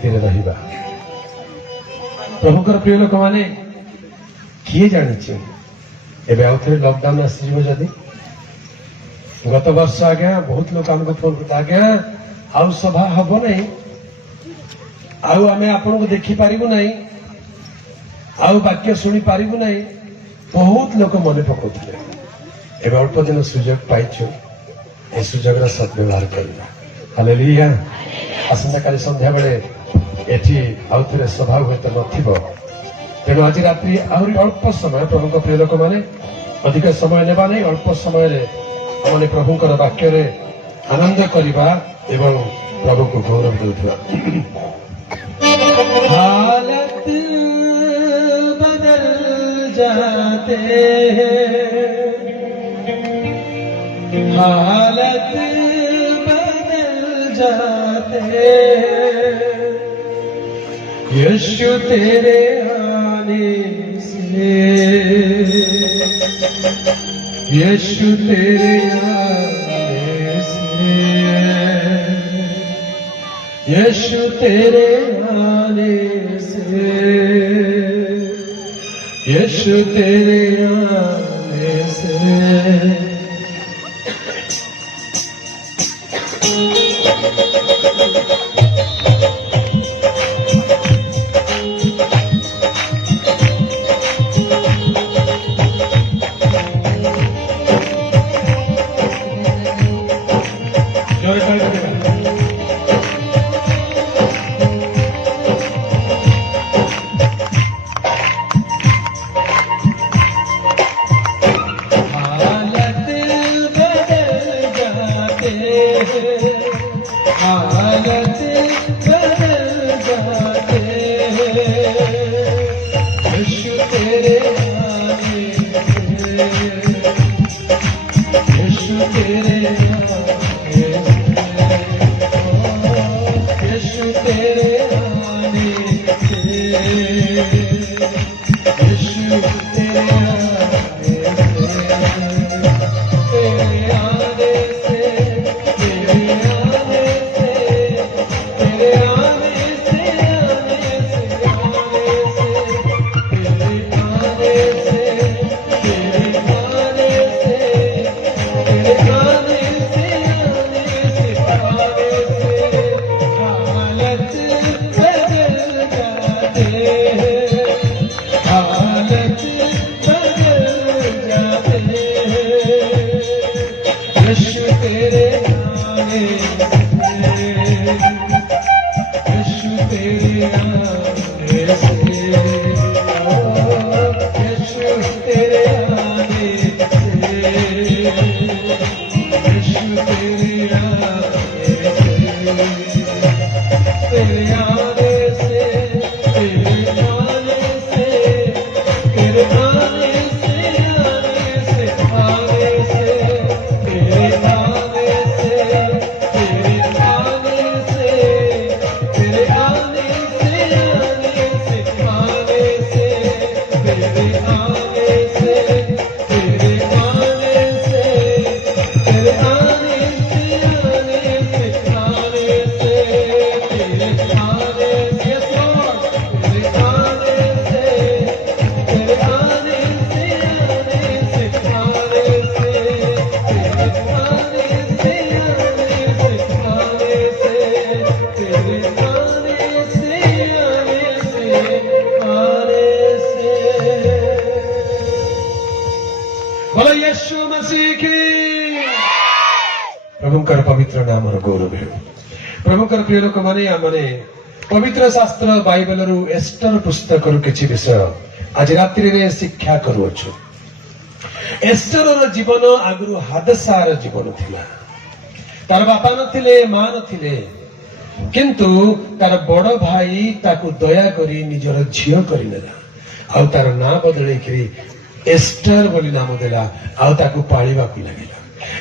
स्थिति रहिबा। प्रभुकर प्रिय लोक माने किए जानिछे एबे आउथरे लॉकडाउन आसीजिबो जदी गत वर्ष आज्ञा बहुत लोक हमको फोन करता आज्ञा आउ सभा हबो नहीं आउ आमे आपन को देखि पारिबो नहीं आउ वाक्य सुनी पारिबो नहीं बहुत लोक मने पकोथले एबे अल्प दिन सुयोग पाइछु ए सुयोगर सद्व्यवहार करबा। हालेलुया। आसंता काली संध्या बेले एठी आउथरे सभा होत नथिबो तेणु आज रात्रि आहरी अल्प समय प्रभु प्रिय लोक माने अधिक समय नेबा नहीं अल्प समय रे हमने प्रभुकर वाक्य रे आनंद करिबा एवं प्रभु को गौरव देउथबा। हालत बदल जाते हालत बदल जाते यीशु तेरे आने से यीशु तेरे आने से यीशु तेरे आने से यीशु तेरे आने से प्रभुकर पवित्र नाम गौरव है। प्रभुकर प्रिय लोक माने पवित्र शास्त्र बाइबल रु एस्टर पुस्तक रु किछि विषय आज रात्रि रे शिक्षा करूछु। एस्टर रो जीवन आगुरु हादसार जीवन थिला। तार बापा नथिले मां नथिले किंतु तार बड़ भाई ताकू दया करी निजर झियो करिनेला आउ तार ना बदलै करी एस्टर बोली नाम देला आउ ताकू पाळिबा को लागिला।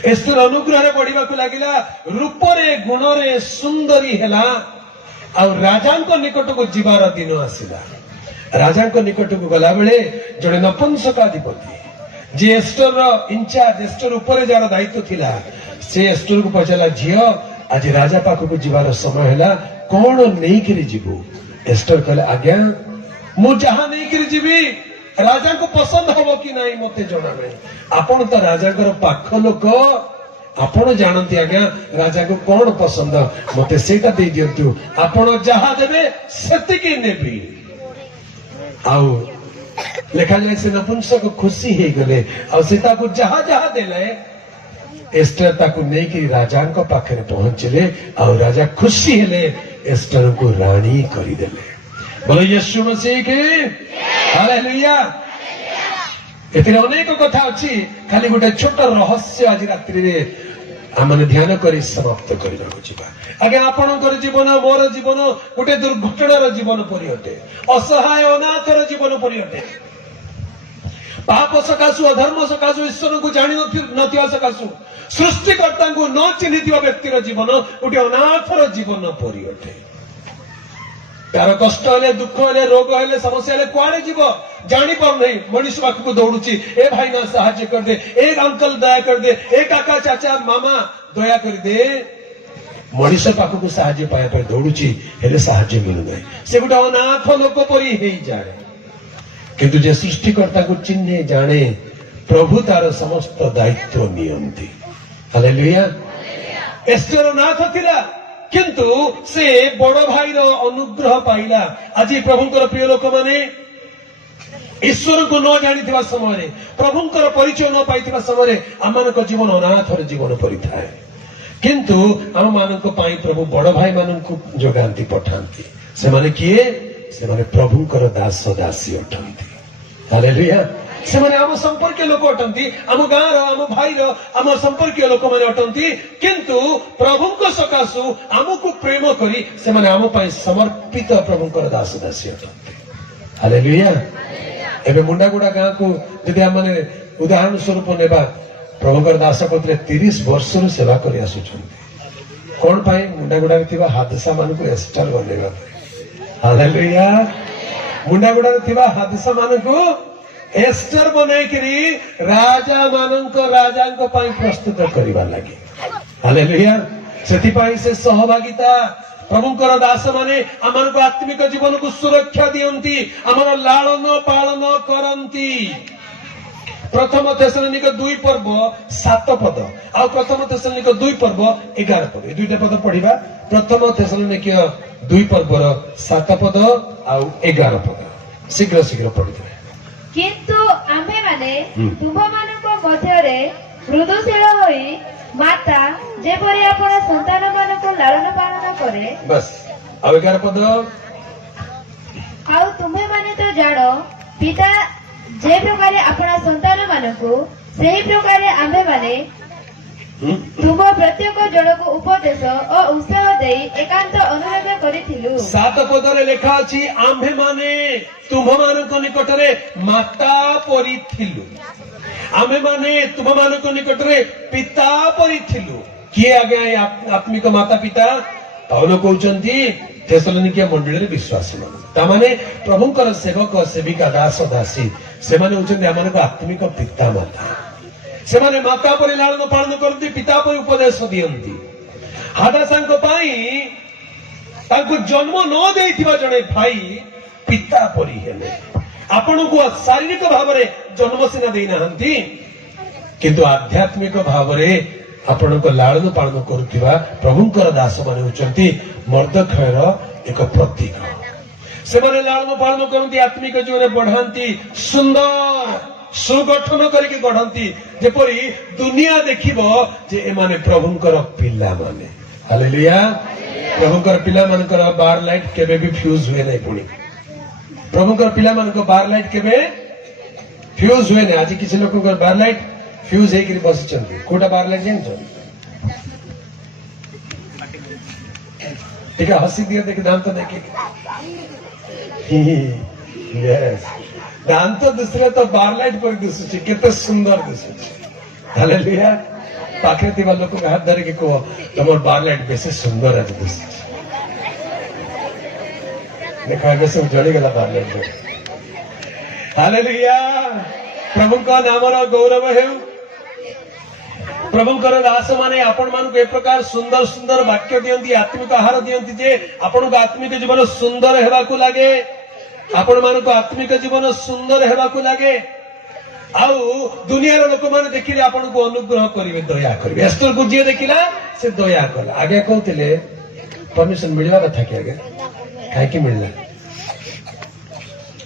एस्टर अनुग्रह रे बढ़िबा को लागिला रूप रे गुण रे सुंदरी हेला आउ राजा को निकट को जीवार दिन आसिला। राजा को निकट को गला बेले जड़े नपुंसकाधिपति जे एस्टर रो इंचार्ज एस्टर ऊपर जार दायित्व थिला से एस्टर को पचाला झियो आज राजा पाख को जीवार समय हैला कौन नहीं करी जीवु एस्टर कहले आज्ञा मु जहा नहीं करी जीवी राजा को पसंद हम कि नहीं मते जना नहीं आपण तो राजा पाख लोक आपण जानती आज्ञा राजा को कौन पसंद मते सेटा दे दियंतु आपण जहा देबे सेतिकी नेबी आउ लेखा जाए से नपुंसक खुशी हे गले और सीता को जहा जहा देले एस्टर ताकू नहीं कि राजा को पाखे पहुंचले और राजा खुशी हेले एस्टर को रानी करी देले बोलो यीशु मसीह के हालेलुया एतिर अनेक कथा अछि खाली गोटे छोट रहस्य आज रात्रि रे आमने ध्यान करी समाप्त करबा जिबा आगे आपणकर जीवन मोर जीवन गोटे दुर्घटनार जीवन परि अटे असहाय अनाथर जीवन परि अटे पाप सकाशु अधर्म सकाशु ईश्वर को जानी नथिया सकाशु सृष्टिकर्ता को न चिन्हिथिबा व्यक्तिर जीवन गोटे अनाथर जीवन परि अटे तार कष्ट हेले दुख हेले रोग हेले समस्या हेले कुआडे जीव जानी पार नहीं मनुष्य पाख को दौड़ुची ए भाई ना साहाय्य कर दे ए अंकल दया कर दे ए काका चाचा मामा दया कर दे मनुष्य पाख को साहाय्य पाया पर दौड़ुची हेले साहाय्य मिलु नहीं से गोटे अनाथ लोक परि हेई जाए किंतु जे सृष्टिकर्ता को चिन्हे जाने प्रभु तार समस्त दायित्व नियंती हालेलुया एस्टर अनाथ थिला किंतु से बड़ भाई अनुग्रह पाइला आज प्रभुंकर प्रिय लोक माने ईश्वर को न जानी समय प्रभुंकर परिचय न पाई समय आम जीवन अनाथर जीवन परि थाए किंतु आम मान प्रभु बड़ भाई मान जगाती पठाती से माने किए से माने प्रभुंकर दास दासी अटंती हालेलुया से माने आम संपर्क लोक अटंती आम गाँव आम भाई आम संपर्क लोक मैंने अटंती किंतु प्रभु को सकाशु आमको प्रेम करी से माने आम समर्पित प्रभुंकर दास दासी अटंती हालेलुया एबे मुंडागुड़ा गाँव को यदि आम उदाहरण स्वरूप नेबा प्रभुंकर दास कहते 30 वर्ष सेवा कर कौन पाई मुंडागुड़ा थिबा हादसा मान को एस्टर बनेबा हालेलुया मुंडागुड़ा थिबा हादसा मान को एस्टर बनाई करी राजा मानक राजा प्रस्तुत करवा लगे हालेलुया सेति पाई से सहभागिता प्रभुंकर दास माने आमन को आत्मिक जीवन को सुरक्षा दियंती आमर लालन पालन करंती प्रथम थेसलोनिक 2 पर्व 7 पद आ प्रथम थेसलोनिक 2 पर्व 11 पद ए दुईटा पद पढ़िबा प्रथम थेसलोनिक 2 पर्वर 7 पद आ 11 पद शीघ्र शीघ्र पढ़िबा किंतु आम्भे माने तुमମାନଙ୍କ ମଧ୍ୟରେ ମୃଦୁଶୀଳ ହୋଇ ମାତା ଯେପରି ଆପଣ ସନ୍ତାନମାନଙ୍କୁ ଲାଳନ ପାଳନ କରେ बस ଆଉ 11 ପଦ ଆଉ ତୁମେମାନେ ତ ଜାଣ ପିତା ଯେ ପ୍ରକାରେ ଆପଣ ସନ୍ତାନମାନଙ୍କୁ ସେହି ପ୍ରକାରେ ଆମ୍ଭେମାନେ ତୁମ ପ୍ରତ୍ୟେକ ଜଣକୁ ଉପଦେଶ ଓ ଉତ୍ସାହ ଦେଇ ଏକାନ୍ତ ଅନୁରୋଧ କରିଥିଲୁ 7 ପଦରେ ଲେଖା ଅଛି ଆମ୍ଭେ ମାନେ ତୁମମାନଙ୍କ ନିକଟରେ ମାତା ପରି ଥିଲୁ आमे माने तुम मानक निकटरे पिता परि थिलु किए आगे आत्मिक माता पिता पाउलो कहउचंती थेसलोनिके मंडली रे विश्वासी मान ता माने प्रभुंकर सेवक सेविका दास दासी से माने उचंती आमन को आत्मिक पिता माता से माने माता परि लालन पालन करती पिता परि उपदेश दियंती हादासांक पाई तांको जन्म न देइथिबा जणे भाई पिता परि हेले आपण को शारीरिक भाव में जन्म सीना देना किंतु आध्यात्मिक भाव में आपण को लालन पालन करुवा प्रभुंकर दास मान होती मर्दक्षयर एक प्रतीक से माने लालन पालन करती आत्मिक जीवन बढ़ाती सुंदर सुगठन करके गढ़ती जेपरी दुनिया देखिबो जे एमाने प्रभुंकर पिला माने हालेलुया प्रभुंकर पिला मानकर बार लाइट केबे भी फ्यूज हुए नहीं पुणी प्रभुंकर पिला मान को बार लाइट केबे फ्यूज हुए नहीं आज किसी लोग बार लाइट फ्यूज है बस कोटा बार लाइट जान ठीक है हसी दिया देखे दांत देखे दांत दुसरे तो बार लाइट पर दिशुची केते सुंदर दिशुची हालेलुया पाखे थिबा लोक हाथ धरे के को तमर बार लाइट बेसे सुंदर है दिशुची देखा सब जड़ी गला बार लाइट हालेलुया प्रभु का नाम गौरव है प्रभुंकर दास माने आपण मान ए प्रकार सुंदर सुंदर वाक्य दियंती आत्मिक आहार दियंती जे आपण आत्मिक जीवन सुंदर हेबाकू लागे आपण मान आत्मिक जीवन सुंदर हेबाकू लागे आउ दुनिया लोक मैंने देखिले आपन को अनुग्रह करेंगे दया करेंगे एस्तर को जी देखला से दया कला आगे कहते परमिशन मिलवा कथा कि आगे कहीं मिलला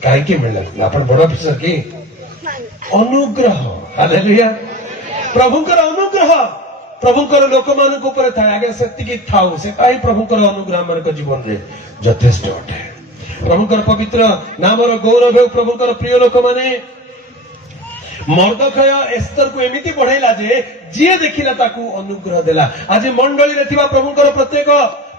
कहीं मिलला अपन बड़ अफिसर की अनुग्रह हालेलुया प्रभुंकर अनुग्रह प्रभुंकर लोक मान ऊपर था आगे से थाऊ से कहीं प्रभुंकर अनुग्रह मान जीवन में यथेष्ट अटे प्रभुंकर पवित्र नामर गौरव हो प्रभुंकर प्रिय लोक माने मर्दखय एस्तर को एमिति बढ़ेला जे जी देखिला ताकू अनुग्रह देला आज मंडली रे थिबा प्रभुंकर प्रत्येक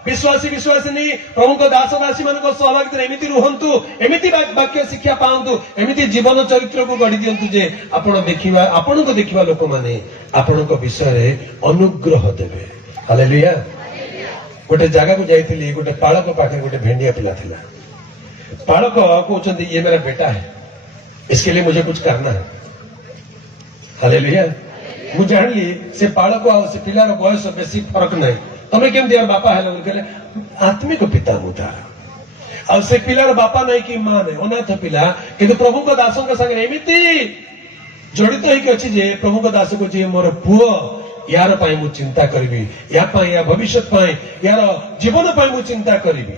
विश्वासी विश्वासिनी प्रभुंक दास दासी मान सहभागिता एमिति रुहंतु एमिति वाक्य शिक्षा पाऊंतु एमिति जीवन चरित्र को गढ़ी दियंतु जे आपण देखिबा आपण को देखिबा लोक माने आपण को विषय रे अनुग्रह देबे हालेलुया गोटे जगह को जाइथिली गोटे पालक पाखे गोटे भेंडिया पिला थिला पालक कहउचंदी ये मेरा बेटा है इसके लिए मुझे कुछ करना है हालेलुया मु जानली से पालक आ से पिलार बयस बेसी फरक नहीं तमे केम दियार बापा हेले कहले आत्मिक पिता मुतार आ से पिलार बापा नहीं कि मां नहीं अनाथ पिला किंतु प्रभु को दासों के संग एमिति जड़ित होई अछि जे प्रभु को दास को जे मोर पुओ यार पाई मु चिंता करबी या पाई या भविष्य पाई यार जीवन पाई मु चिंता करबी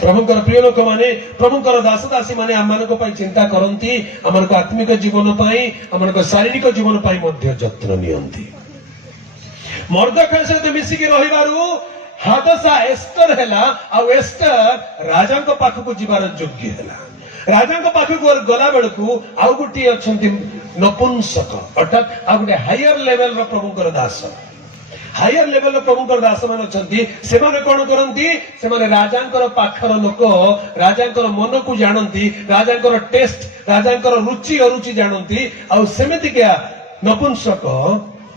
प्रभुंकर प्रिय लोक माने प्रभुंकर दास दासी माने आमनको पाई चिंता करंती आमनको आत्मिक जीवन पाई आमनको शारीरिक जीवन पाई मध्य यत्न नियंती मर्दखय सहित मिसिकी रहिबारु हादसा एस्तर हेला आ एस्तर राजा को पाखकु जिबार योग्य हेला राजा को पाखकु गला बेलकु आउ गुटी अछंती नपुंसक अर्थात आ गुटे हायर लेवल रो प्रभुंकर दास हायर लेवल प्रभुंकर दास मान अछंती से माने कोन करंती से माने राजांकर पाखर लोक राजांकर मन को जानती राजांकर टेस्ट राजांकर रुचि अरुचि जानती आ सेमिति क्या नपुंसक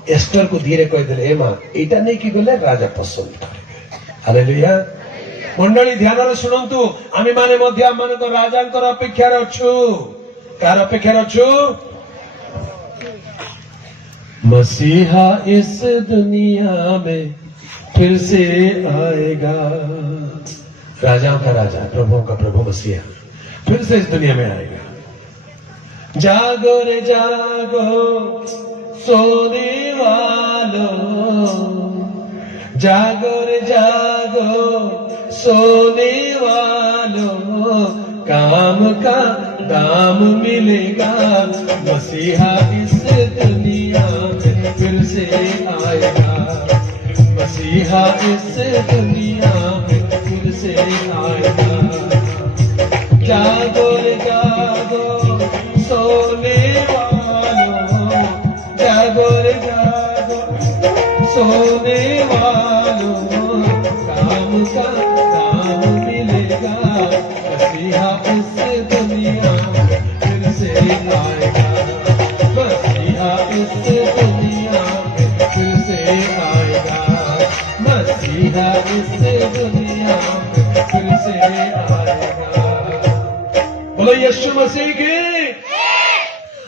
एस्टर को धीरे कह देले ए मां एटा नहीं कि गले राजा पसंद करेंगे हालेलुया मंडली ध्यान रे सुनंतु आमी माने मध्य आम को राजांकर अपेक्षा रे अछु कार अपेक्षा रे अछु मसीहा इस दुनिया में फिर से आएगा राजाओं का राजा प्रभुओं का प्रभु मसीहा फिर से इस दुनिया में आएगा जागो रे जागो सोने वालों जागो रे जागो सोने वालों काम का दाम मिलेगा मसीहा इस दुनिया में फिर से आएगा मसीहा इस दुनिया में फिर से आएगा जागो रे जागो सोने वालों जागो रे जागो सोने वालों काम का दाम मिलेगा मसीहा इस दुनिया में फिर से आएगा मसीहा इस दुनिया में फिर से आएगा मसीहा इस दुनिया में फिर से आएगा बोलो यीशु मसीह की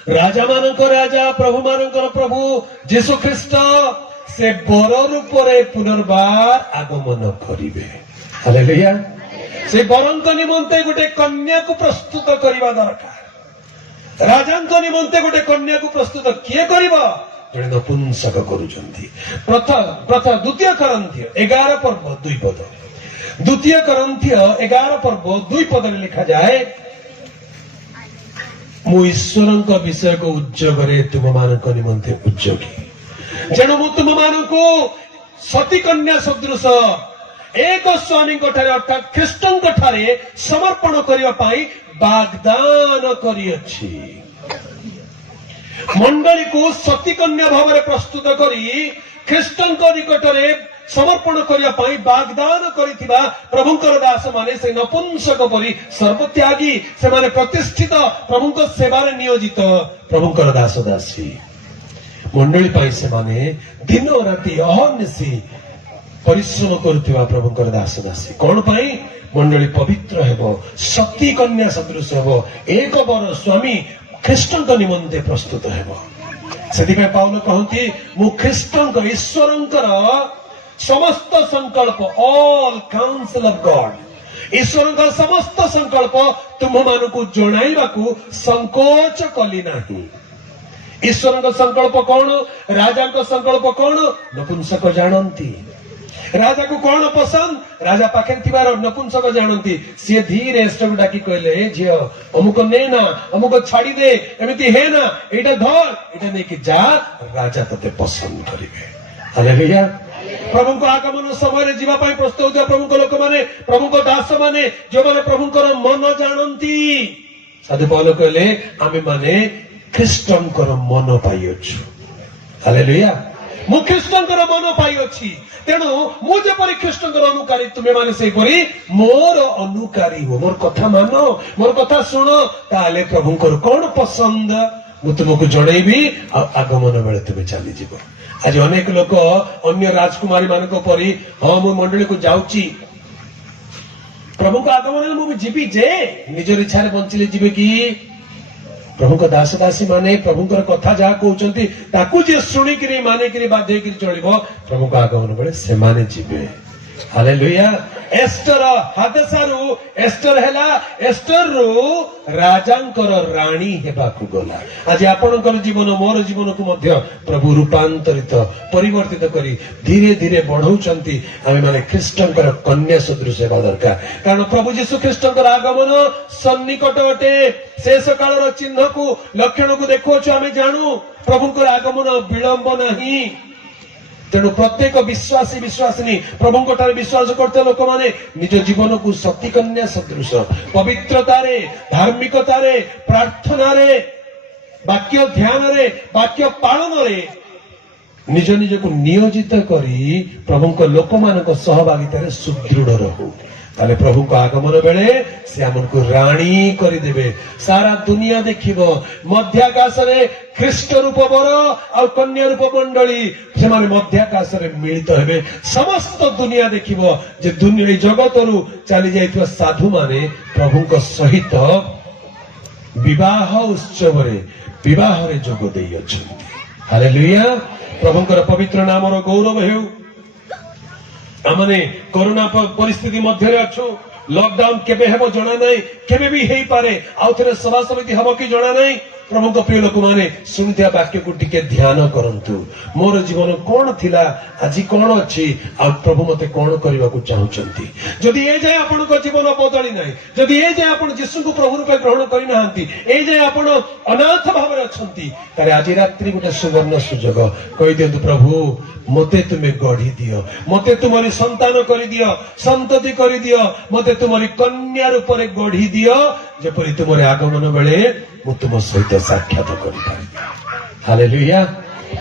राजा मानकर राजा प्रभु मानकर प्रभु जीशु ख्रीस्ट से बर रूप पुनर्बार आगमन करिवे हालेलुया से बरंक निमंते गोटे कन्या को प्रस्तुत करवा दरकार राजा निमंते गोटे कन्या को प्रस्तुत किए करिबो जड़े नपुंसक करुचंती प्रथम द्वितीय करंथी 11 पर्व 2 पद द्वितीय करंथी 11 पर्व 2 पद लिखा जाए मु ईश्वर विषय को उद्योगे तुम मान निमंते उद्योगी जेणु मु तुम मान को सती कन्या सदृश एक स्वामी अर्थात ख्रीष्टों ठारे समर्पण करने वाग्दान करिअछि मंडली को सती कन्या भाव में प्रस्तुत करी ख्रीष्टों निकटरे समर्पण करने वाग्दान करिथिबा प्रभुंकर दास माने से नपुंसक परी सर्वत्यागी से माने प्रतिष्ठित प्रभुंक सेवारे नियोजित प्रभुंकर दास दासी मंडली पाई से माने दिन राति अहर्निशी परिश्रम करुवा प्रभुंकर दास दासी कौन पाई मंडली पवित्र हेबो सती कन्या सदृश हेबो एक बर स्वामी ख्रीष्टों निमंते प्रस्तुत हेबो ସେଥିପାଇଁ ପାଉଲ କହନ୍ତି ମୁଁ ଖ୍ରୀଷ୍ଟଙ୍କର ଈଶ୍ୱରଙ୍କର ସମସ୍ତ ସଂକଳ୍ପ ଅଲ୍ କାଉନ୍ସିଲ ଅଫ ଗଡ୍ ଈଶ୍ୱରଙ୍କର ସମସ୍ତ ସଂକଳ୍ପ ତୁମମାନଙ୍କୁ ଜଣାଇବାକୁ ସଂକୋଚ କଲି ନାହିଁ। ଈଶ୍ୱରଙ୍କ ସଂକଳ୍ପ କଣ? ରାଜାଙ୍କ ସଂକଳ୍ପ କଣ? ନପୁଂସକ ଜାଣନ୍ତି। ରାଜାକୁ କଣ ପସନ୍ଦ? ରାଜା ପାଖରେ ଥିବାର ନପୁଂସକ ଜାଣନ୍ତି। ସିଏ ଧୀରେ ଏଷ୍ଟରକୁ ଡାକି କହିଲେ, ଏ ଝିଅ ଅମୁକ ନେ ନା, ଅମୁକ ଛାଡିଦେ, ଏମିତି ହେ ନା, ଏଇଟା ଧର, ଏଇଟା ନେଇକି ଯା, ରାଜା ତତେ ପସନ୍ଦ କରିବେ। ହାଲେଲୁୟା। ପ୍ରଭୁଙ୍କ ଆଗମନ ସମୟରେ ଯିବା ପାଇଁ ପ୍ରସ୍ତୁତ ହେଉଥିବା ପ୍ରଭୁଙ୍କ ଲୋକମାନେ, ପ୍ରଭୁଙ୍କ ଦାସ ମାନେ, ଯେଉଁମାନେ ପ୍ରଭୁଙ୍କର ମନ ଜାଣନ୍ତି, ସାଧୁ ପାଉଲ କହିଲେ ଆମେ ମାନେ ଖ୍ରୀଷ୍ଟଙ୍କର ମନ ପାଇଅଛୁ। ହାଲେଲୁୟା। ମୁଁ ଖ୍ରୀଷ୍ଟଙ୍କର ମନ ପାଇଅଛି, ତେଣୁ ମୁଁ ଯେପରି ଖ୍ରୀଷ୍ଟଙ୍କର ଅନୁକାରୀ ତୁମେ ମାନେ ସେହିପରି ମୋର ଅନୁକାରୀ ହୁଅ। ମୋର କଥା ମାନ, ମୋର କଥା ଶୁଣ, ତାହେଲେ ପ୍ରଭୁଙ୍କର କଣ ପସନ୍ଦ ମୁଁ ତୁମକୁ ଜଣେଇବି, ଆଉ ଆଗମନ ବେଳେ ତୁମେ ଚାଲିଯିବ। ଆଜି ଅନେକ ଲୋକ ଅନ୍ୟ ରାଜକୁମାରୀ ମାନଙ୍କ ପରି, ହଁ ମୁଁ ମଣ୍ଡଳୀକୁ ଯାଉଛି, ପ୍ରଭୁଙ୍କ ଆଗମନରେ ମୁଁ ଯିବି ଯେ, ନିଜର ଇଚ୍ଛାରେ ବଞ୍ଚିଲେ ଯିବେ କି? ପ୍ରଭୁଙ୍କ ଦାସ ଦାସୀ ମାନେ ପ୍ରଭୁଙ୍କର କଥା ଯାହା କହୁଛନ୍ତି ତାକୁ ଯିଏ ଶୁଣିକିରି ମାନିକିରି ବାଧ୍ୟ ହେଇକିରି ଚଳିବ, ପ୍ରଭୁଙ୍କ ଆଗମନ ବେଳେ ସେମାନେ ଯିବେ। ହାଲେଲୁୟା। ଏଷ୍ଟର ହାଦସାରୁ ଏଷ୍ଟର ହେଲା, ଏଷ୍ଟରରୁ ରାଜାଙ୍କର ରାଣୀ ହେବାକୁ ଗଲା। ଆଜି ଆପଣଙ୍କର ଜୀବନ, ମୋର ଜୀବନକୁ ମଧ୍ୟ ପ୍ରଭୁ ରୂପାନ୍ତରିତ ପରିବର୍ତ୍ତିତ କରି ଧୀରେ ଧୀରେ ବଢଉଛନ୍ତି। ଆମେ ମାନେ ଖ୍ରୀଷ୍ଟଙ୍କର କନ୍ୟା ସଦୃଶ ହେବା ଦରକାର, କାରଣ ପ୍ରଭୁ ଯୀଶୁ ଖ୍ରୀଷ୍ଟଙ୍କର ଆଗମନ ସନ୍ନିକଟ ଅଟେ। ଶେଷ କାଳର ଚିହ୍ନକୁ ଲକ୍ଷଣକୁ ଦେଖୁଅଛୁ ଆମେ ଜାଣୁ, ପ୍ରଭୁଙ୍କର ଆଗମନ ବିଳମ୍ବ ନାହିଁ। ତେଣୁ ପ୍ରତ୍ୟେକ ବିଶ୍ୱାସୀ ବିଶ୍ୱାସିନୀ ପ୍ରଭୁଙ୍କ ଠାରେ ବିଶ୍ୱାସ କରୁଥିବା ଲୋକମାନେ ନିଜ ଜୀବନକୁ ସତୀ କନ୍ୟା ସଦୃଶ ପବିତ୍ରତାରେ, ଧାର୍ମିକତାରେ, ପ୍ରାର୍ଥନାରେ, ବାକ୍ୟ ଧ୍ୟାନରେ, ବାକ୍ୟ ପାଳନରେ ନିଜ ନିଜକୁ ନିୟୋଜିତ କରି ପ୍ରଭୁଙ୍କ ଲୋକମାନଙ୍କ ସହଭାଗିତାରେ ସୁଦୃଢ ରହୁ। ତାହେଲେ ପ୍ରଭୁଙ୍କ ଆଗମନ ବେଳେ ସେ ଆମକୁ ରାଣୀ କରିଦେବେ। ସାରା ଦୁନିଆ ଦେଖିବ ମଧ୍ୟାକାଶରେ ଖ୍ରୀଷ୍ଟ ରୂପ ବର ଆଉ କନ୍ୟା ରୂପ ମଣ୍ଡଳୀ, ସେମାନେ ମଧ୍ୟାକାଶରେ ମିଳିତ ହେବେ। ସମସ୍ତ ଦୁନିଆ ଦେଖିବ ଯେ ଦୁନିଆ ଏଇ ଜଗତରୁ ଚାଲି ଯାଇଥିବା ସାଧୁମାନେ ପ୍ରଭୁଙ୍କ ସହିତ ବିବାହ ଉତ୍ସବରେ, ବିବାହରେ ଯୋଗ ଦେଇଅଛନ୍ତି। ହାଲେଲୁୟା। ପ୍ରଭୁଙ୍କର ପବିତ୍ର ନାମର ଗୌରବ ହେଉ। ଆମେ କରୋନା ପରିସ୍ଥିତି ମଧ୍ୟରେ ଅଛୁ। ଲକଡାଉନ କେବେ ହେବ ଜଣା ନାହିଁ, କେବେ ବି ହେଇପାରେ। ଆଉ ଥରେ ସଭା ସମିତି ହେବ କି ଜଣା ନାହିଁ। ପ୍ରଭୁଙ୍କ ପ୍ରିୟ ଲୋକମାନେ ଶୁଣିଥିବା ବାକ୍ୟକୁ ଟିକେ ଧ୍ୟାନ କରନ୍ତୁ। ମୋର ଜୀବନ କଣ ଥିଲା, ଆଜି କଣ ଅଛି, ଆଉ ପ୍ରଭୁ ମତେ କଣ କରିବାକୁ ଚାହୁଁଛନ୍ତି। ଯଦି ଏ ଯାଏ ଆପଣଙ୍କ ଜୀବନ ବଦଳି ନାହିଁ, ଯଦି ଏ ଯାଏ ଆପଣ ଯୀଶୁଙ୍କୁ ପ୍ରଭୁ ରୂପେ ଗ୍ରହଣ କରିନାହାନ୍ତି, ଏ ଯାଏ ଆପଣ ଅନାଥ ଭାବରେ ଅଛନ୍ତି, ତାହେଲେ ଆଜି ରାତ୍ରି ଗୋଟେ ସୁବର୍ଣ୍ଣ ସୁଯୋଗ। କହିଦିଅନ୍ତୁ, ପ୍ରଭୁ ମତେ ତୁମେ ଗଢି ଦିଅ, ମତେ ତୁମରି ସନ୍ତାନ କରିଦିଅ, ସନ୍ତତି କରିଦିଅ, ମତେ ତୁମରି କନ୍ୟା ରୂପରେ ଗଢି ଦିଅ, ଯେପରି ତୁମରି ଆଗମନ ବେଳେ ମୁଁ ତୁମ ସହିତ ସାକ୍ଷାତ କରିପାରିବି। ହାଲେଲୁୟା।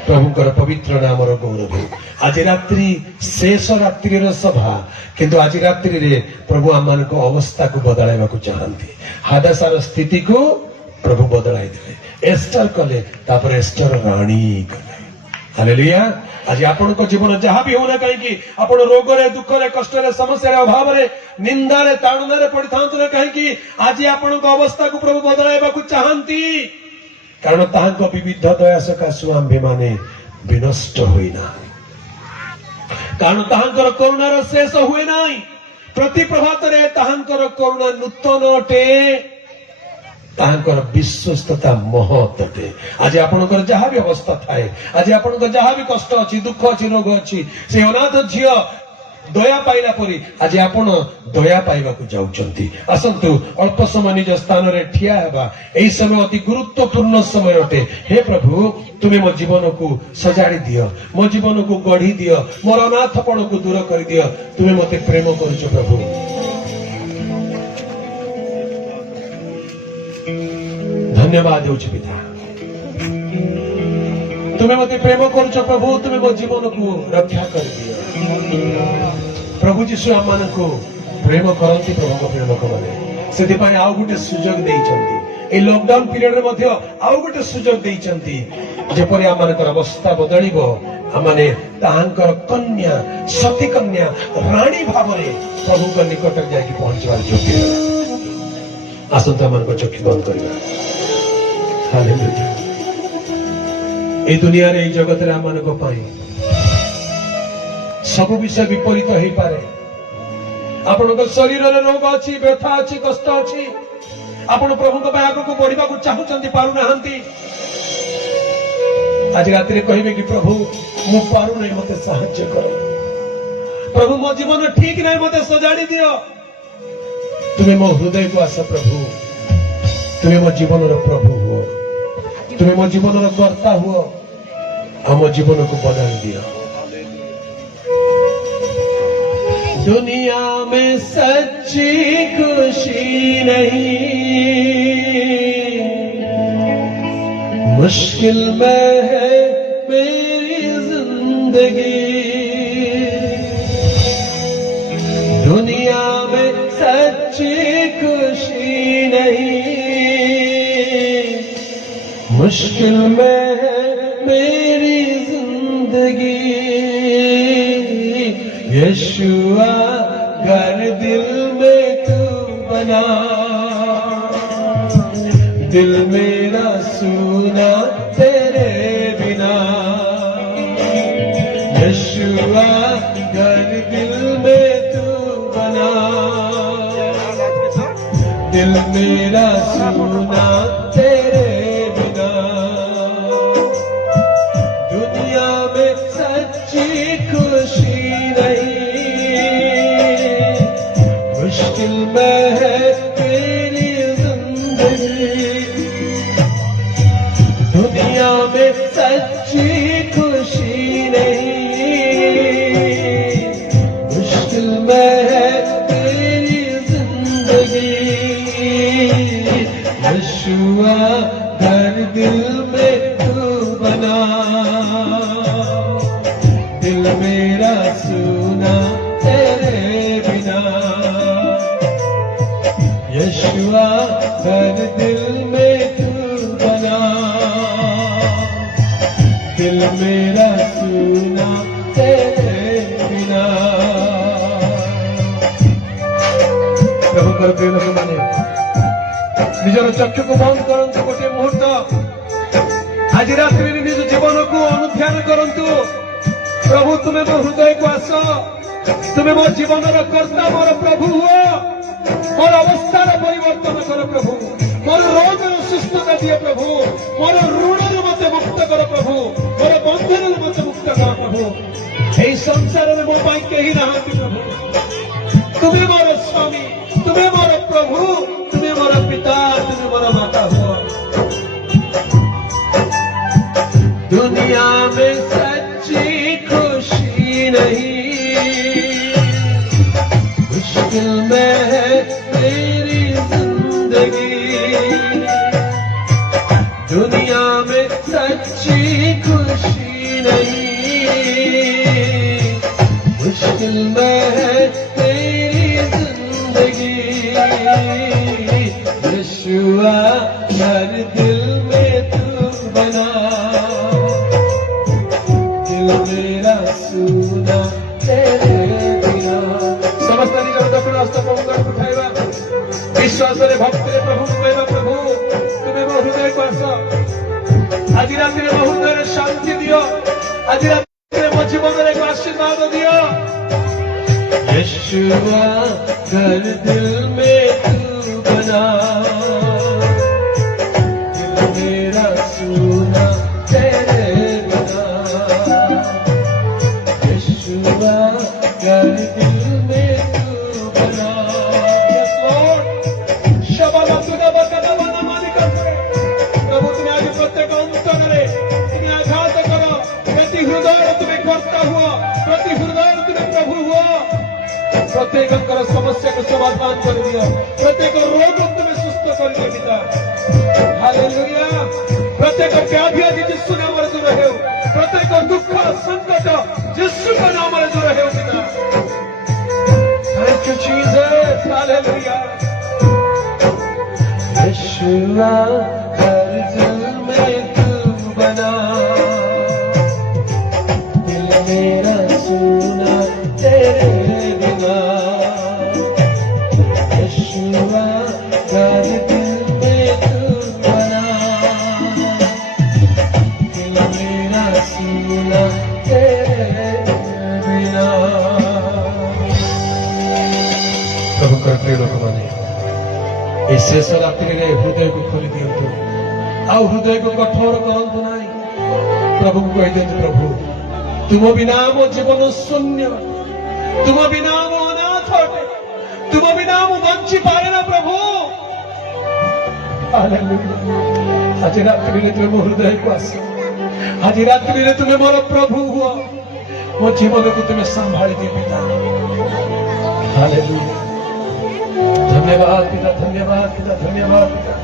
ପ୍ରଭୁଙ୍କର ପବିତ୍ର ନାମର ଗୌରବ। ଆଜି ରାତ୍ରି ଶେଷ ରାତ୍ରିର ସଭା, କିନ୍ତୁ ଆଜି ରାତ୍ରିରେ ପ୍ରଭୁ ଆମମାନଙ୍କ ଅବସ୍ଥାକୁ ବଦଳାଇବାକୁ ଚାହାନ୍ତି। ହାଦାସାର ସ୍ଥିତିକୁ ପ୍ରଭୁ ବଦଳାଇ ଦେଲେ, ଏଷ୍ଟର କଲେ, ତାପରେ ଏଷ୍ଟର ରାଣୀ କଲେ। ହାଲେଲୁୟା। ଆଜି ଆପଣଙ୍କ ଜୀବନ ଯାହା ବି ହଉନା କାହିଁକି, ଆପଣ ରୋଗରେ, ଦୁଃଖରେ, କଷ୍ଟରେ, ସମସ୍ୟାରେ, ଅଭାବରେ, ନିନ୍ଦାରେ, ତାଡ଼ନାରେ ପଡିଥାନ୍ତୁ ନା କାହିଁକି, ଆଜି ଆପଣଙ୍କ ଅବସ୍ଥାକୁ ପ୍ରଭୁ ବଦଳାଇବାକୁ ଚାହାନ୍ତି। କାରଣ ତାହାଙ୍କ ବିବିଧ ଦୟା ସକାଶୁ ଆମ୍ଭେମାନେ ବିନଷ୍ଟ ହୋଇନାହିଁ। କାରଣ ତାହାଙ୍କର କରୁଣାର ଶେଷ ହୁଏ ନାହିଁ। ପ୍ରତି ପ୍ରଭାତରେ ତାହାଙ୍କର କରୁଣା ନୂତନ ଅଟେ, ତାହାଙ୍କର ବିଶ୍ୱସ୍ତତା ମହତ୍ ଅଟେ। ଆଜି ଆପଣଙ୍କର ଯାହା ବି ଅବସ୍ଥା ଥାଏ, ଆଜି ଆପଣଙ୍କ ଯାହା ବି କଷ୍ଟ ଅଛି, ଦୁଃଖ ଅଛି, ରୋଗ ଅଛି, ସେ ଅନାଥ ଝିଅ ଦୟା ପାଇଲା ପରି ଆଜି ଆପଣ ଦୟା ପାଇବାକୁ ଯାଉଛନ୍ତି। ଆସନ୍ତୁ ଅଳ୍ପ ସମୟ ନିଜ ସ୍ଥାନରେ ଠିଆ ହେବା। ଏହି ସମୟ ଅତି ଗୁରୁତ୍ୱପୂର୍ଣ୍ଣ ସମୟ ଅଟେ। ହେ ପ୍ରଭୁ, ତୁମେ ମୋ ଜୀବନକୁ ସଜାଡ଼ି ଦିଅ, ମୋ ଜୀବନକୁ ଗଢି ଦିଅ, ମୋର ଅନାଥପଣକୁ ଦୂର କରିଦିଅ। ତୁମେ ମତେ ପ୍ରେମ କରୁଛ ପ୍ରଭୁ। ଧନ୍ୟବାଦ ଦେଉଛି ପିତା, ତୁମେ ମତେ ପ୍ରେମ କରୁଛ ପ୍ରଭୁ। ତୁମେ ମୋ ଜୀବନକୁ ରକ୍ଷା କରିଦିଅ। ପ୍ରଭୁ ଯୀଶୁ ଆମମାନଙ୍କୁ ପ୍ରେମ କରନ୍ତି। ପ୍ରଭୁଙ୍କ ପ୍ରିୟ ଲୋକମାନେ ସେଥିପାଇଁ ଆଉ ଗୋଟେ ସୁଯୋଗ ଦେଇଛନ୍ତି। এই লকডাউন পিরিয়ডରେ ମଧ୍ୟ ଆଉ ଗୋଟେ ସୁଯୋଗ ଦେଇଛନ୍ତି, ଯେପରି ଆମମାନଙ୍କର ଅବସ୍ଥା ବଦଳିବ, ଆମମାନେ ତାହାଙ୍କର କନ୍ୟା, ସତୀ କନ୍ୟା, ରାଣୀ ଭାବରେ ପ୍ରଭୁଙ୍କ ନିକଟରେ ଯାଇକି ପହଞ୍ଚିବାର ଯୋଗ୍ୟ ହେଲା। ଆସନ୍ତୁ ଆମମାନଙ୍କ ଚକ୍ଷୁ ବନ୍ଦ କରିବା। ହାଲେଲୁୟା। এই দুনিয়ার এই জগতের আমମାନଙ୍କ ପାଇଁ ସବୁ ବିଷୟ ବିପରୀତ ହେଇପାରେ। ଆପଣଙ୍କ ଶରୀରରେ ରୋଗ ଅଛି, ବ୍ୟଥା ଅଛି, କଷ୍ଟ ଅଛି, ଆପଣ ପ୍ରଭୁଙ୍କ ପାଇଁ ଆଗକୁ ବଢିବାକୁ ଚାହୁଁଛନ୍ତି, ପାରୁନାହାନ୍ତି। ଆଜି ରାତିରେ କହିବେ କି ପ୍ରଭୁ ମୁଁ ପାରୁନାହିଁ, ମତେ ସାହାଯ୍ୟ କର। ପ୍ରଭୁ ମୋ ଜୀବନ ଠିକ ନାହିଁ, ମତେ ସଜାଡି ଦିଅ। ତୁମେ ମୋ ହୃଦୟକୁ ଆସ ପ୍ରଭୁ, ତୁମେ ମୋ ଜୀବନର ପ୍ରଭୁ ହୁଅ, ତୁମେ ମୋ ଜୀବନର କର୍ତ୍ତା ହୁଅ, ଆମ ଜୀବନକୁ ବଦଳି ଦିଅ। दुनिया में सच्ची खुशी नहीं, मुश्किल में है मेरी जिंदगी। दुनिया में सच्ची खुशी नहीं, मुश्किल में है मेरी जिंदगी। यशुआ घर दिल में तू बना, दिल मेरा सूना तेरे बिना। यशुआ घर दिल में तू बना, दिल मेरा सूना तेरे बिना। दुनिया में सच्ची खुशी मुश्किल में है तेरी जिंदगी। दुनिया में सच्ची खुशी नहीं, मुश्किल में है तेरी जिंदगी। यशुआ घर दिल में तू बना, दिल मेरा सुना तेरे बिना। यशुआ घर दिल में तू बना, दिल मेरा सुना तेरे बिना। प्रभुଙ୍କର ପ୍ରିୟ ଲୋକମାନେ ନିଜର ଚକ୍ଷୁକୁ ବନ୍ଦ କରନ୍ତୁ ଗୋଟିଏ ମୁହୂର୍ତ୍ତ। ଆଜି ରାତ୍ରିରେ ନିଜ ଜୀବନକୁ ଅନୁଧ୍ୟାନ କରନ୍ତୁ। ପ୍ରଭୁ ତୁମେ ମୋ ହୃଦୟକୁ ଆସ, ତୁମେ ମୋ ଜୀବନର କର୍ତ୍ତା, ମୋର ପ୍ରଭୁ ହୁଅ। ମୋର ଅବସ୍ଥାର ପରିବର୍ତ୍ତନ କର ପ୍ରଭୁ, ମୋର ରୋଗର ସୁସ୍ଥତା ଦିଅ ପ୍ରଭୁ, ମୋର ଋଣରୁ ମୋତେ ମୁକ୍ତ କର ପ୍ରଭୁ, ମୋର ବନ୍ଧନରୁ ମୋତେ ମୁକ୍ତ କର ପ୍ରଭୁ। ଏହି ସଂସାରରେ ମୋ ପାଇଁ କେହି ନାହାନ୍ତି ପ୍ରଭୁ, ତୁମେ ମୋର ସ୍ୱାମୀ, ତୁମେ ମୋର ପ୍ରଭୁ, ତୁମେ ମୋର ପିତା, ତୁମେ ମୋର ମାତା ହୁଅ। दुनिया में सच्ची खुशी नहीं, मुश्किल में है मेरी जिंदगी। दुनिया में सच्ची खुशी नहीं, मुश्किल में है मेरी जिंदगी। यशुआ हर दिल में तू बना, दिल मेरा सुना तेरे बिना। समस्त निजर दक्षिण हस्त प्रभु को उठाइबा, विश्वासरे भक्तिरे प्रभु कहवा प्रभु तुमे मो हृदय को आस। आज रात्रि मो हृदय शांति दियो, आज रात्रि मो जीवन रे आशीर्वाद दियो। यशुआ घर दिल में तू बना, दिल मेरा सुना तेरे बिना। यशुआ घर दिल में तू बना। Yes Lord, शबाला तुगा बकदा बना मालिक प्रभु तुम्हें आज प्रत्येक अंतरे तुम्हें आघात करो, प्रति हृदय तुम्हें कर्ता हुआ, प्रति हृदय तुम्हें प्रभु हुआ। प्रत्येक समस्या को समाधान कर दिया, प्रत्येक रोग तुम्हें सुस्थ कर दिया पिता। हालेलुया। प्रत्येक व्याधि आज यीशु नाम रे दूर हेउ, प्रत्येक दुख संकट यीशु का नाम रे दूर हेउ पिता। Thank you Jesus. हालेलुया। यशुआ घर दिल में तू बना, दिल मेरा सुना तेरे बिना। यशुआ घर दिल में तू बना, दिल मेरा प्रिय लोक मैंने ये शेष रात्रि में हृदय को खोली दिंतु आउ हृदय को कठोर करंतु नहीं प्रभु को कह दिंतु प्रभु तुम बिना मो जीवन शून्य तुम बिना मो अनाथ अटे तुम बिना मो बंची पारे ना प्रभु हालेलुया आज रात्रि में तुम हृदय को आस आज रात्रि में तुम्हें मोर प्रभु हुआ मो जीवन को तुम्हें संभाली दिए पिता हालेलुया धन्यवाद पिता धन्यवाद पिता धन्यवाद पिता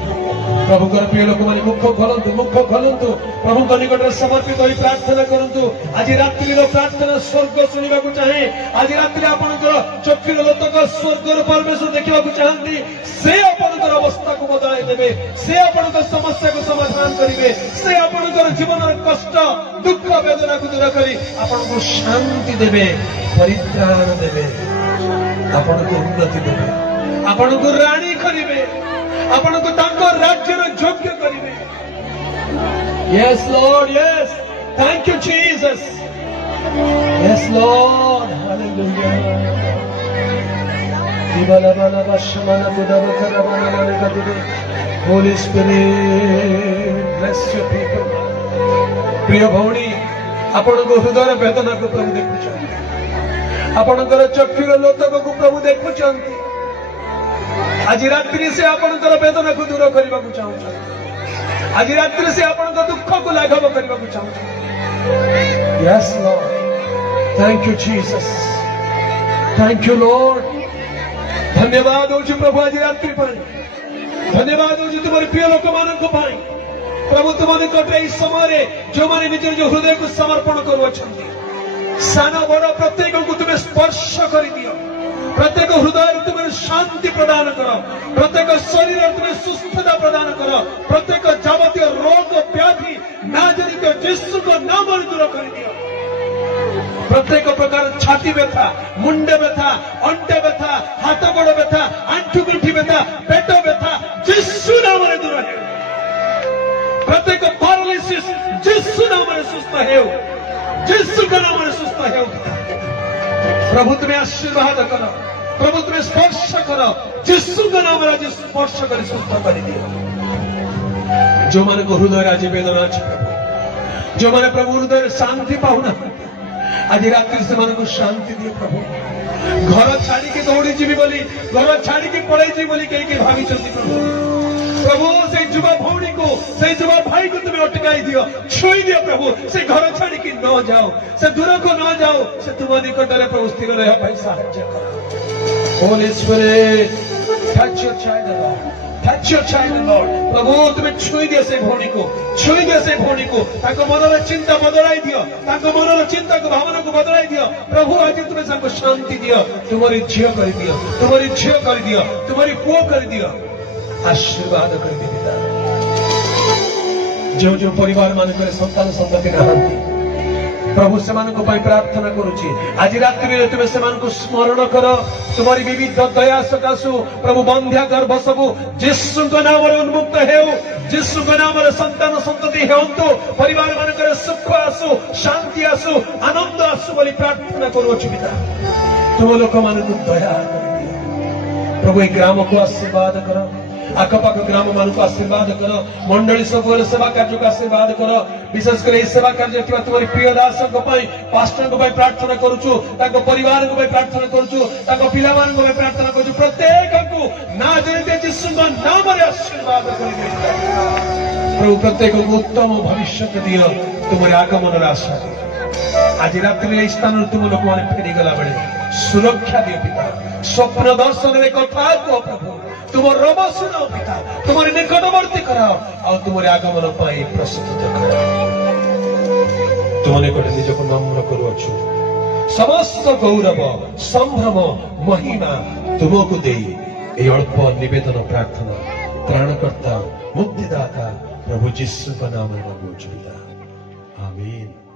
प्रभु प्रिय लोक मैंने मुख खोलतु प्रभु निकट में समर्पित हो प्रार्थना करतु आज रात्रि प्रार्थना स्वर्ग शुणा चाहे आज रात्रि आपंकर चक्षुर लोतक स्वर्गर परमेश्वर देखा चाहती से आपंकर अवस्था को बदलाई देवे से आपंकर समस्या को समाधान करेंगे से आपंकर जीवन कष्ट दुख वेदना को दूर कर आपको शांति देवे परित्राण देवे आपको उन्नति देवे आपको राणी करेंगे आपको राज्य योग्य करेंगे yes Lord yes thank you Jesus yes Lord hallelujah Holi spirit bless your people प्रिय भौणी आपनको हृदय वेदना को प्रभु देखुं आपणकर चक्षुर लोतक को प्रभु देखुं आज रात्रि से आपणकर वेदना को दूर करने को चाहूँ आज रात्रि से आपणकर दुख को लाघव करने को चाहूँ yes Lord thank you Jesus thank you Lord धन्यवाद हो प्रभु आज रात्रि पर धन्यवाद हो तुम्हारे प्रिय लोक मान प्रभु तुम निकट समय जो मैंने निज निज हृदय को समर्पण करुँच सान बड़ प्रत्येक को तुम्हें स्पर्श कर दियो प्रत्येक हृदय तुम्हें शांति प्रदान कर प्रत्येक शरीर तुम्हें सुस्थता प्रदान कर प्रत्येक जावतीय रोग व्याधि नाजरिक यीशु को नाम दूर कर दियो प्रत्येक प्रकार छाती व्यथा मुंड व्यथा अंट व्यथा हाथ गोड़ व्यथा आंठू गुंठी व्यथा पेट व्यथा यीशु नाम दूर हो प्रत्येक पैरालिसिस यीशु नाम सुस्थ हो यीशु का नाम सुस्थ हो प्रभु तुम्हें आशीर्वाद कर प्रभु तुम्हें स्पर्श कर यीशु का नाम आज स्पर्श कर सुस्थ कर दियो जो मान को हृदय आज वेदना अच्छे प्रभु जो मैंने प्रभु हृदय शांति पाऊना आज रात्रि से मन को शांति दिए प्रभु घर छाड़ी के दौड़ी जीवी बोली घर छाड़ी के पड़े जी बोली कहीं भावी प्रभु प्रभु से युवा भौणी को से युवा भाई को तुम्हें अटकाई दियो छुई दियो प्रभु से घर छाड़ी की न जाओ से दूर को न जाओ से तुम निकट में प्रभु स्थिर रह भाई साहाय्य करो holy spirit touch your child lord touch your child lord प्रभु तुम्हें छुई दियो से भौणी को छुई दियो से भौणी को ताको मनर चिंता बदलाई दियो ताको मनर चिंता को भावना को बदलाई दियो प्रभु आज तुम्हें सबको शांति दियो तुम्हारी झियो कर दियो तुम्हारी झियो कर दियो तुम्हारी पुओ कर दियो आशीर्वाद कर पिता जो जो परिवार मानक संतान संतति नहांती प्रभु से प्रार्थना करुची आज रात्रि तुम से स्मरण कर तुम्हारी विविध दया सकाशु प्रभु बंध्या गर्भ सबू यीशु नाम उन्मुक्त हो यीशु नाम संतान संतति हेतु परिवार मानक सुख आसु शांति आसु आनंद आसु बोली प्रार्थना करुची पिता तुम लोक मान दया कर प्रभु ये ग्राम को आशीर्वाद कर आखपाख ग्राम मान को आशीर्वाद कर मंडली सब सेवा कार्य को आशीर्वाद कर विशेषकर सेवा कार्य तुम्हारी प्रिय दास पास्टर प्रार्थना करुचु परिवार को प्रार्थना करुचु पिला मान प्रार्थना करुचु प्रत्येक को ना जनित यीशु नाम आशीर्वाद कर प्रभु प्रत्येक को उत्तम भविष्य दियो तुम्हारे आगमन आशा आज रात्रि स्थान तुम लोक मैंने फेरी गला बेले सुरक्षा दियो पिता स्वप्न दर्शन कथा कह प्रभु तुम रब सुनाओ पिता तुम्हारे निकटवर्ती कराओ और तुम्हारे आगमन प्रस्तुत कराओ तुम निकट निज को नम्र करुछु समस्त गौरव संभ्रम महिमा तुमको दे अल्प निवेदन प्रार्थना त्राणकर्ता मुक्तिदाता प्रभु यीशु का नाम में मांगुछु पिता आमीन।